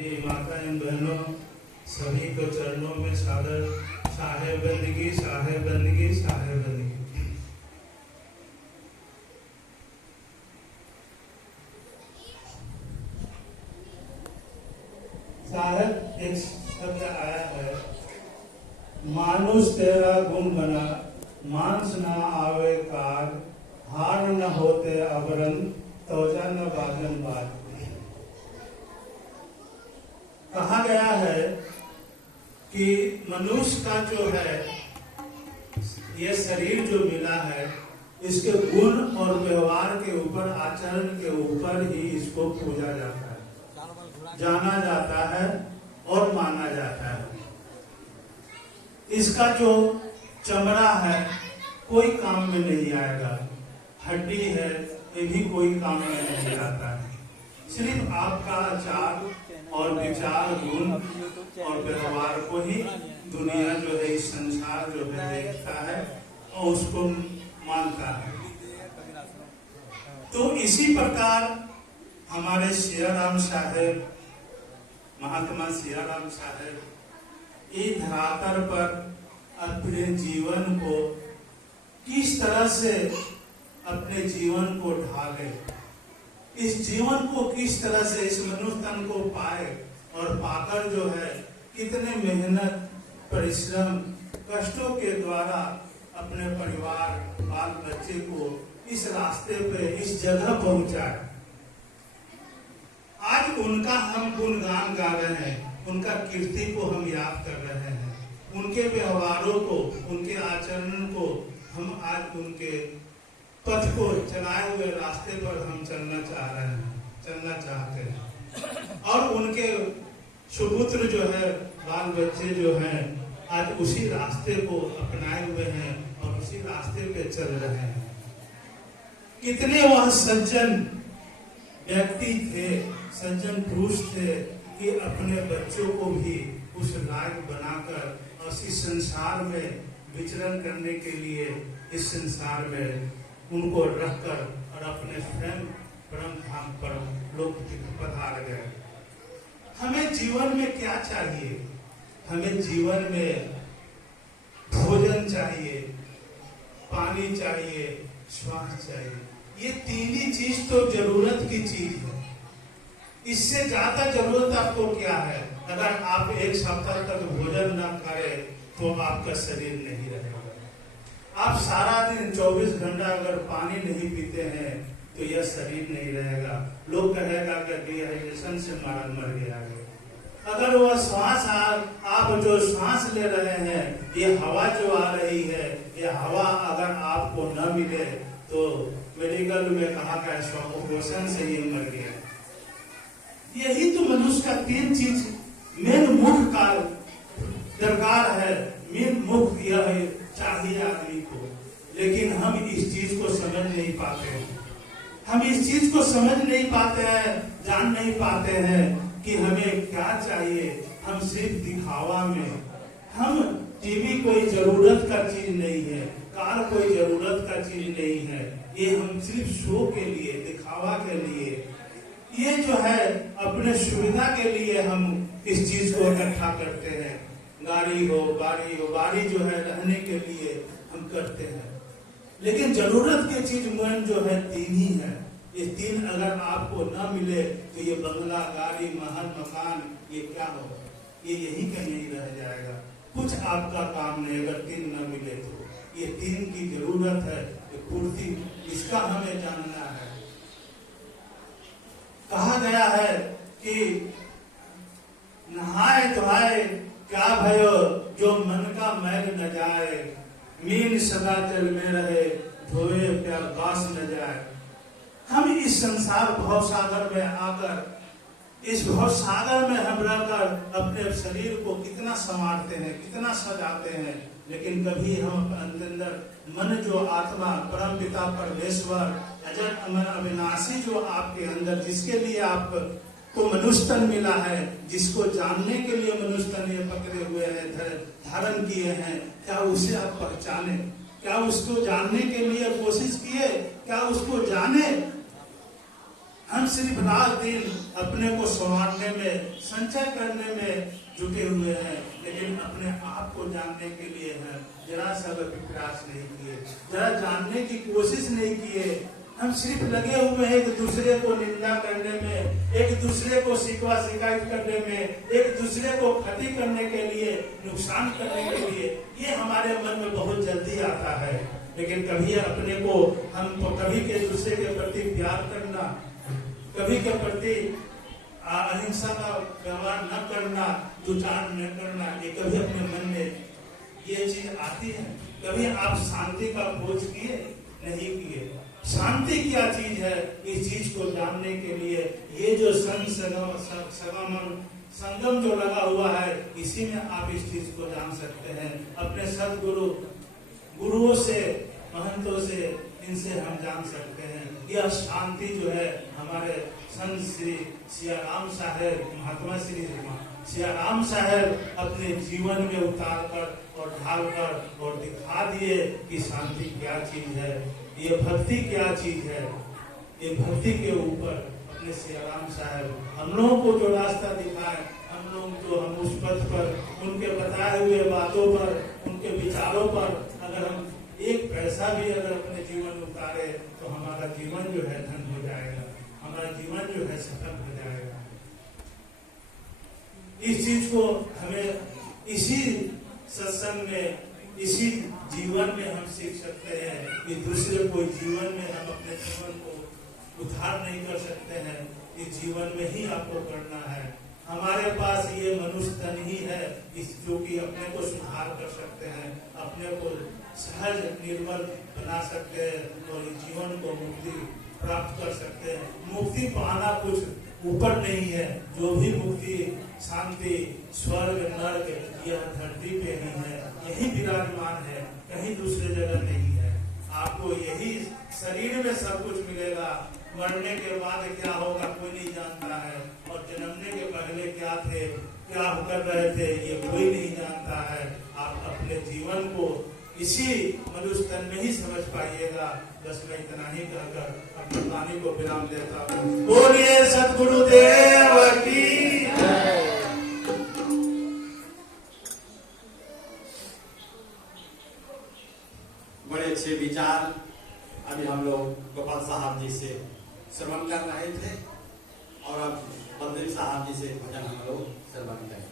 माता एवं बहनों सभी को चरणों में सादर साहेब बंदगी साहेब बंदगी साहेब बंदगी। साहेब एक शब्द आया है, मानुष तेरा गुण बना मांस न आवे कार, हार न होते अबरन तोजा न बाजन बाज। कहा गया है कि मनुष्य का जो है ये शरीर जो मिला है इसके गुण और व्यवहार के ऊपर, आचरण के ऊपर ही इसको पूजा जाता है, जाना जाता है और माना जाता है। इसका जो चमड़ा है कोई काम में नहीं आएगा, हड्डी है ये भी कोई काम में नहीं आता है। सिर्फ आपका आचार और विचार, गुण और व्यवहार को ही दुनिया जो है, इस संसार जो है देखता है और उसको मानता है। तो इसी प्रकार हमारे सियाराम साहेब, महात्मा सियाराम साहेब इस धरातल पर अपने जीवन को किस तरह से अपने जीवन को ढाले, इस जीवन को किस तरह से, इस मनुष्य तन को पाए और पाकर जो है कितने मेहनत, परिश्रम, कष्टों के द्वारा अपने परिवार, बाल बच्चे को इस रास्ते पे, इस जगह पहुंचाए। आज उनका हम गुणगान गा रहे हैं, उनका कीर्ति को हम याद कर रहे हैं, उनके व्यवहारों को, उनके आचरण को हम आज उनके पथ को, चलाए हुए रास्ते पर हम चलना चाह रहे हैं, चलना चाहते हैं। और उनके सुपुत्र जो है, बाल बच्चे जो हैं, आज उसी रास्ते को अपनाए हुए हैं और उसी रास्ते पे चल रहे हैं। कितने वह सज्जन व्यक्ति थे, सज्जन पुरुष थे कि अपने बच्चों को भी उस लायक बनाकर और इस संसार में विचरण करने के लिए, इस संसार में उनको रखकर और अपने स्वयं परम धाम पर लोग पधार गए। हमें जीवन में क्या चाहिए? हमें जीवन में भोजन चाहिए, पानी चाहिए, श्वास चाहिए। ये तीन ही चीज तो जरूरत की चीज है। इससे ज्यादा जरूरत आपको क्या है? अगर आप एक सप्ताह तक भोजन न करें तो आपका शरीर नहीं रहेगा। आप सारा दिन 24 घंटा अगर पानी नहीं पीते हैं तो यह शरीर नहीं रहेगा। लोग कहेगा कि डिहाइड्रेशन से मर गया है। अगर वह श्वास, आप जो सांस ले रहे हैं, ये हवा जो आ रही है, ये हवा अगर आपको न मिले तो मेडिकल में कहा गया श्वासोच्छ्वास से ये मर गया। यही तो मनुष्य का तीन चीज मेन मुख्य का दरकार है, मेन मुख्य यह चाहिए आदमी को। लेकिन हम इस चीज को समझ नहीं पाते हैं, हम इस चीज को समझ नहीं पाते हैं, जान नहीं पाते हैं कि हमें क्या चाहिए। हम सिर्फ दिखावा में, हम टीवी कोई जरूरत का चीज नहीं है, कार कोई जरूरत का चीज नहीं है, ये हम सिर्फ शो के लिए, दिखावा के लिए, ये जो है अपने सुविधा के लिए हम इस चीज को इकट्ठा करते हैं। गाड़ी हो, बाड़ी जो है रहने के लिए हम करते हैं। लेकिन जरूरत की चीज मन जो है तीन ही है। ये तीन अगर आपको न मिले तो ये बंगला, गाड़ी, महल, मकान, ये क्या होगा? ये यही कहीं रह जाएगा। कुछ आपका काम नहीं अगर तीन न मिले तो। ये तीन की जरूरत है, ये पूर्ति, इसका हमें जानना है। कहा गया है कि नहाए धोआए क्या भयो जो मन का मैल न जाए, मीन सदा जल में रहे धोए प्यार बास न जाए। हम इस संसार भव सागर में आकर, इस भव सागर में हम रहकर अपने शरीर को कितना संवारते हैं, कितना सजाते हैं, लेकिन कभी हम अंदर मन जो आत्मा, परम पिता परमेश्वर, अजर अमर अविनाशी जो आपके अंदर, जिसके लिए आप को मनुष्य तन मिला है, जिसको जानने के लिए मनुष्य तन ये पकड़े हुए हैं, धारण किए हैं, क्या उसे आप पहचाने? क्या उसको जानने के लिए कोशिश किए? क्या उसको जाने? हम सिर्फ रात दिन अपने को संवारने में, संचय करने में जुटे हुए हैं, लेकिन अपने आप को जानने के लिए हैं जरा सा भी प्रयास नहीं किए, जरा जानने की कोशिश नहीं किए। हम सिर्फ लगे हुए हैं एक दूसरे को निंदा करने में, एक दूसरे को शिकवा शिकायत करने में, एक दूसरे को क्षति करने के लिए, नुकसान करने के लिए। ये हमारे मन में बहुत जल्दी आता है, लेकिन कभी अपने को हम कभी के दूसरे के प्रति प्यार करना, कभी के प्रति अहिंसा का व्यवहार न करना, दुचार न करना, ये कभी अपने मन में ये चीज आती है? कभी आप शांति का खोज किए? नहीं किए। शांति क्या चीज है, इस चीज को जानने के लिए ये जो संगम जो लगा हुआ है, इसी में आप इस चीज को जान सकते हैं। अपने सदगुरु गुरुओं से, महंतों से, इनसे हम जान सकते हैं। यह शांति जो है हमारे संत श्री सियाराम साहेब, महात्मा श्री सियाराम साहेब अपने जीवन में उतार कर और ढाल कर और दिखा दिए कि शांति क्या चीज है, ये भक्ति क्या चीज है। ये भक्ति के ऊपर अपने सियाराम साहेब हम लोगों को जो रास्ता दिखाए, हम लोग जो हम उस पथ पर, उनके बताए हुए बातों पर, उनके विचारों पर अगर हम एक पैसा भी अगर अपने जीवन में उतारे तो हमारा जीवन जो है धन हो जाएगा, हमारा जीवन जो है सफल हो जाएगा। इस चीज को हमें इसी सत्संग में, इसी जीवन में हम सीख सकते हैं कि दूसरे को जीवन में हम अपने जीवन को उद्धार नहीं कर सकते हैं, इस जीवन में ही आपको करना है। हमारे पास ये मनुष्य तन ही है इस जो कि अपने को सुधार कर सकते हैं, अपने को सहज निर्मल बना सकते हैं और इस जीवन को मुक्ति प्राप्त कर सकते हैं। मुक्ति पाना कुछ ऊपर नहीं है, जो भी मुक्ति, शांति, स्वर्ग, नर्क यह धरती पे ही है, यही विराजमान है, कहीं दूसरे जगह नहीं है। आपको यही शरीर में सब कुछ मिलेगा, मरने के बाद क्या होगा कोई नहीं जानता है, और जन्मने के पहले क्या थे, क्या कर रहे थे, ये कोई नहीं जानता है। आप अपने जीवन को इसी मनुष्य तन में ही समझ पाइएगा। बस मैं इतना ही कहकर अपनी वाणी को विराम देता हूँ। बोलिए सद्गुरुदेव की। बड़े अच्छे विचार अभी हम लोग गोपाल साहब जी से श्रवण कर रहे थे, और अब बलदेव साहब जी से भजन हम लोग श्रवण करें।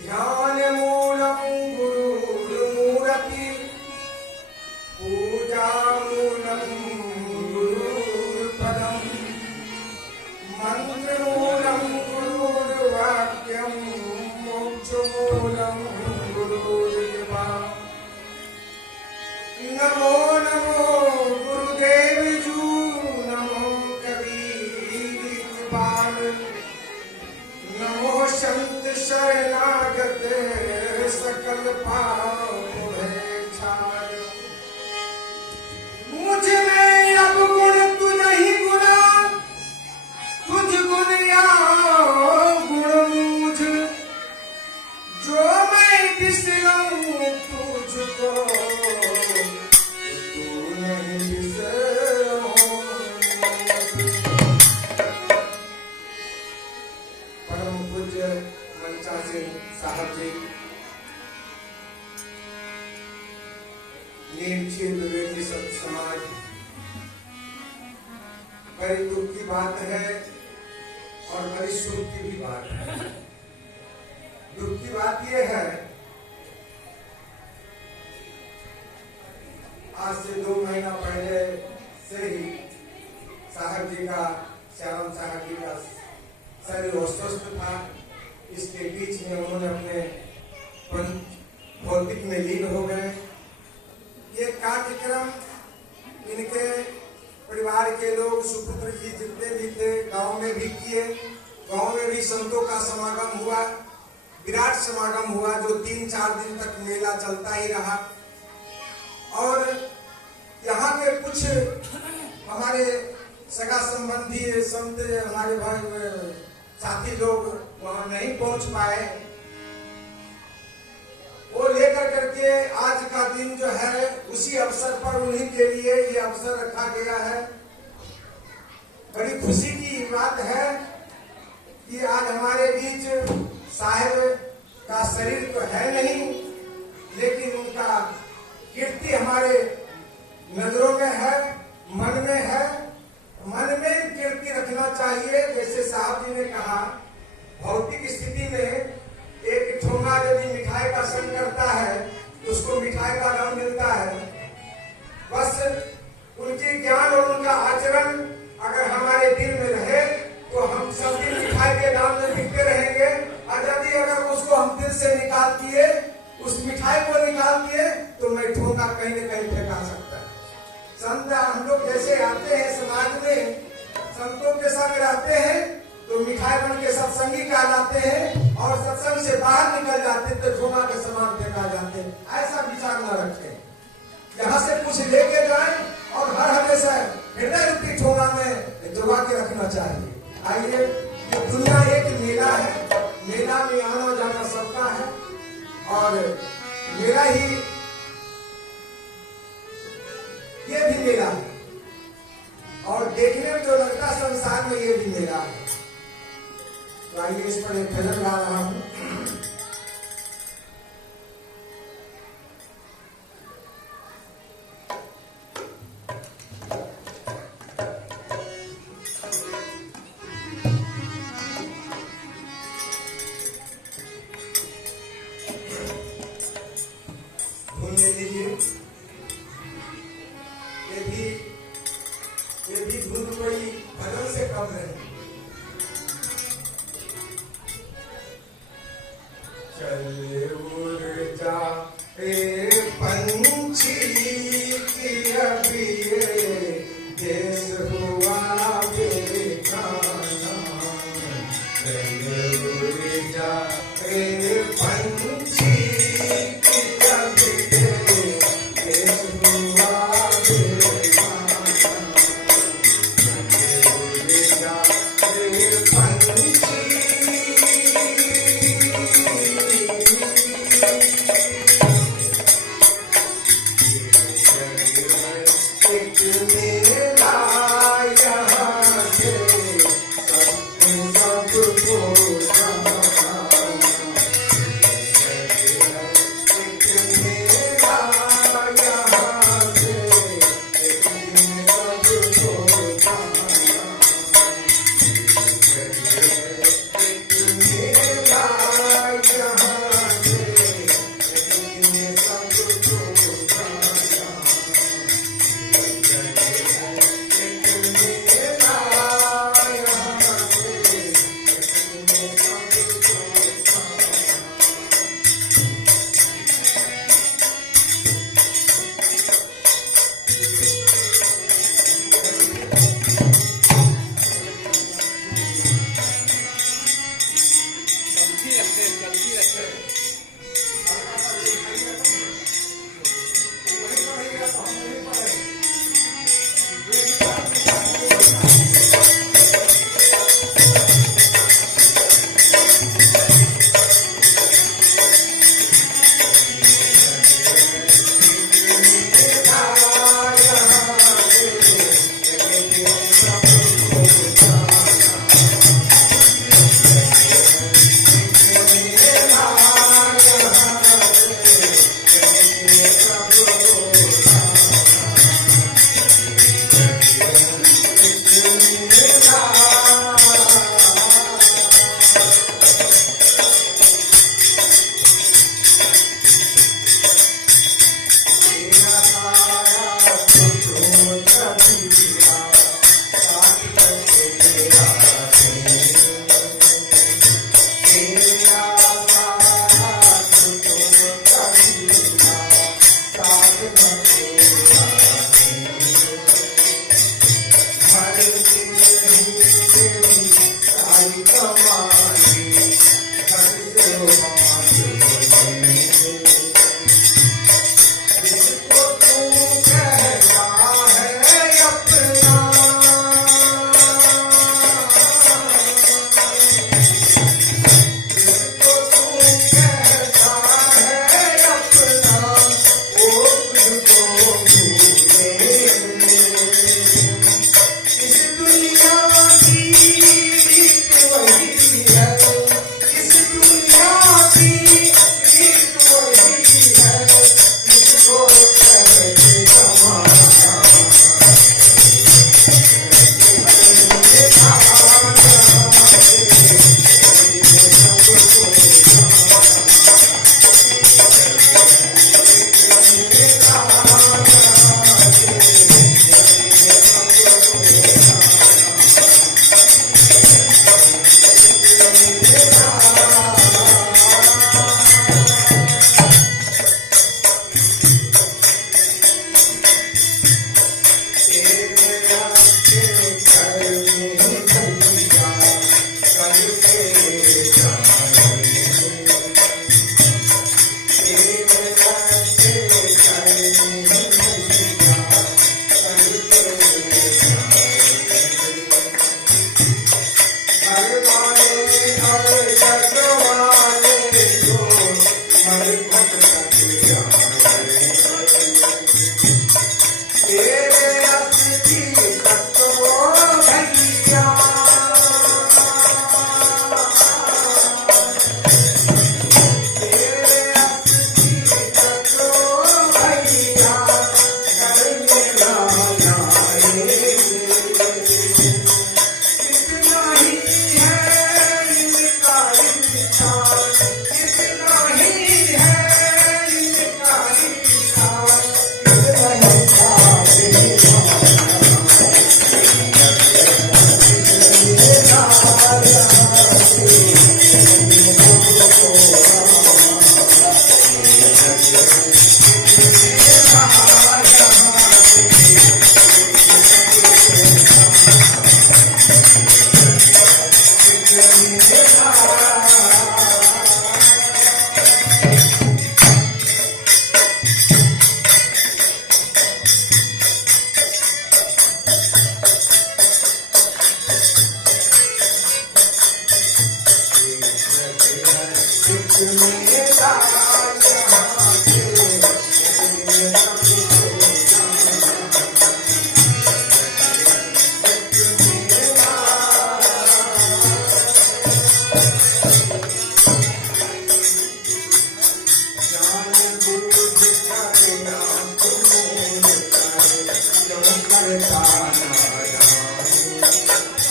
ध्यान मूलम गुरुर्मूर्ति पूजा प्रश्नमूलं गुरुर्वाक्यं मोक्षमूलं गुरुर्कृपा। नमो नमो गुरुदेवजू, नमो कबीर कृपाल, नमो संत शरणागत सकल पाप छाड़। मुझ में अब गुण तू नहीं गुना, तुझ गुण या गुण मुझ, जो मैं बिसरूं तुझको तू नहीं बिसरो। परम पूज्य मनचा सिंह साहब जी, नीमची विवेकी सत समाज। बड़ी दुख की बात है और बड़ी सुख की भी बात है। दुख की बात यह है, आज से 2 महीना पहले से ही साहब जी का, श्याम साहब जी का शरीर अस्वस्थ था। इसके बीच में उन्होंने अपने भौतिक में लीन हो गए। ये कार्यक्रम इनके परिवार के लोग, सुपुत्र जी जितने भी थे, गांव में भी किए। गांव में भी संतों का समागम हुआ, विराट समागम हुआ, जो 3-4 दिन तक मेला चलता ही रहा। और यहाँ के कुछ हमारे सगा संबंधी संत, हमारे भाई साथी लोग वहां नहीं पहुंच पाए। वो लेकर करके आज का दिन जो है, उसी अवसर पर उन्हीं के लिए ये अवसर रखा गया है। बड़ी खुशी की बात है कि आज हमारे बीच साहिब का शरीर तो है नहीं, लेकिन उनका कीर्ति हमारे नजरों में है, मन में है। मन में कीर्ति रखना चाहिए। जैसे साहब जी ने कहा, भौतिक स्थिति में एक ठोंगा यदि मिठाई का संग करता है तो उसको मिठाई का दाम मिलता है। बस उनके ज्ञान और उनका आचरण अगर हमारे दिल में रहे तो हम सब दिन मिठाई के दाम में बिकते रहेंगे। और यदि अगर उसको हम दिल से निकाल दिए, उस मिठाई को निकाल दिए, तो मैं ठोंगा कहीं न कहीं फेंका सकता है। संत हम लोग जैसे आते हैं समाज में, संतों के संग रहते हैं तो मिठाई बन के सत्संगी कहलाते हैं, और सत्संग से बाहर निकल जाते तो ठोंगा के समान फेंका जाते हैं। ऐसा विचार न रखें। यहाँ से कुछ लेके जाएं और हर हमेशा हृदय रूपी ठोंगा में जुड़ा के रखना चाहिए। आइए, ये दुनिया एक मेला है, मेला में आना जाना सबका है, और मेरा ही ये भी मेला है, और देखने में जो लगता संसार में ये भी मेला है। तो आइए, इस पर एक भजन गा रहा हूं। धुन ले लीजिए। ये भी धुन कोई भजन से कम है।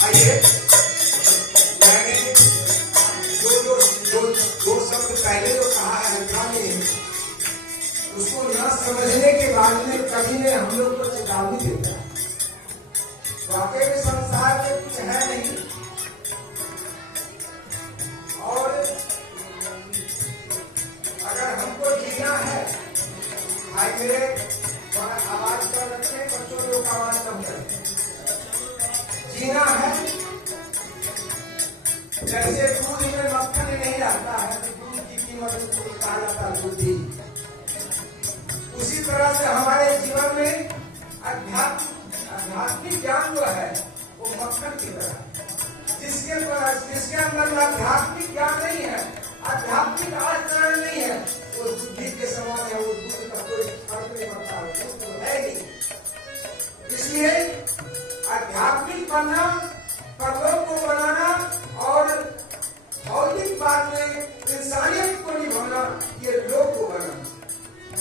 आइए, मैंने जो दो शब्द पहले जो कहा है हल्का में, उसको न समझने के बाद में कभी ने हम लोग को चेतावनी देता है। वाकई में संसार में कुछ है नहीं, और अगर हमको जीना है, भाई मेरे आवाज कर रखे, बच्चों लोग आवाज कम करें, जीना है। जैसे दूध में मक्खन नहीं आता है तो दूध की कीमत को कहा जाता है दूधी, उसी तरह से हमारे जीवन में आध्यात्मिक ज्ञान जो है वो मक्खन की तरह है। जिसके अंदर में आध्यात्मिक ज्ञान नहीं है, आध्यात्मिक आचरण नहीं है, वो बुद्धि के समान है, वो दूध का कोई फर्क नहीं पड़ता, दूध तो है नहीं। इसलिए आध्यात्मिक बनना, परलोक को बनाना और भौतिक बात में इंसानियत को निभाना, ये लोक को बनाना।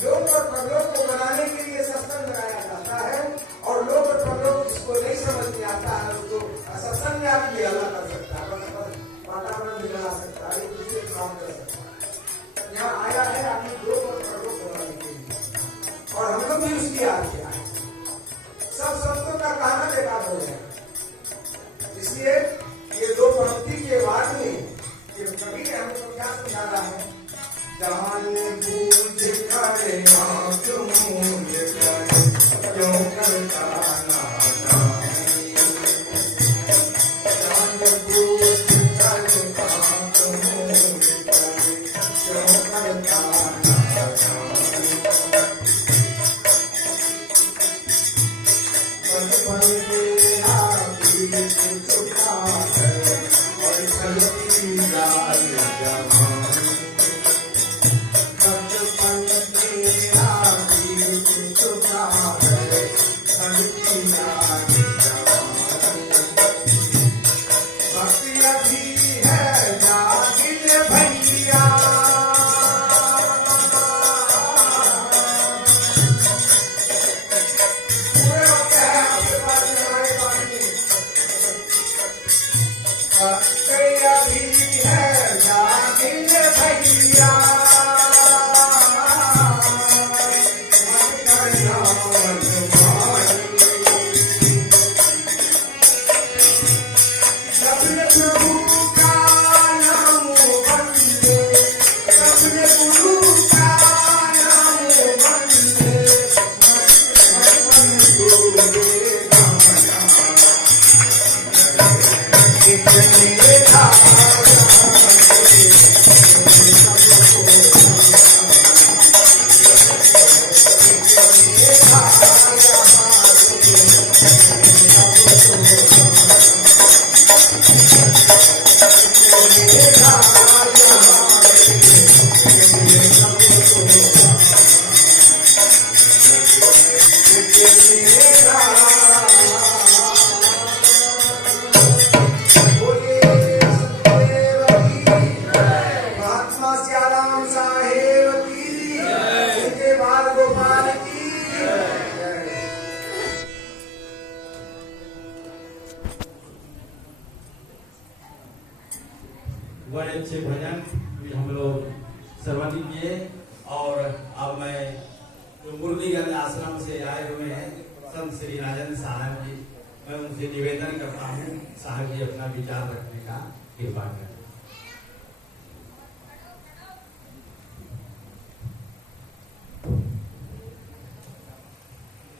लोक और परलोक को बनाने के लिए सत्संग लगाया जाता है, और लोक और परलोक जिसको नहीं समझ में आता है उसको सत्संग में आदमी हल्ला कर सकता है, वातावरण भी बना सकता है, दूसरे काम कर सकता है। यहाँ आया है आदमी लोक और परलोक बनाने के लिए, और हम लोग भी उसकी आगे आए। सब संतों का कहना बेकार हो जाएगा। इसलिए ये दो पंक्ति के बाद में ये कवि ने हमको क्या समझाना है, जान बूझ करे क्यों करता ना जाने, जान बूझ करे क्यों करता ना जाने, बचपन मेरा पीर चुका है और चलती जाए जहां, बचपन मेरा पीर चुका है चलती जाए जहां, भक्ति अभी है जागिए भैया, अभी है जागिए भैया, अपने प्रभु का नाम बंदे, अपने गुरु का नाम बंदे, मन को देगा कितने बड़े अच्छे भजन भी हम लोग श्रवण किए। और अब मैं जो मुरलीगंज आश्रम से आए हुए हैं संत श्री राजेंद्र साहब जी, मैं उनसे निवेदन करता हूँ साहब जी अपना विचार रखने का कृपा करें।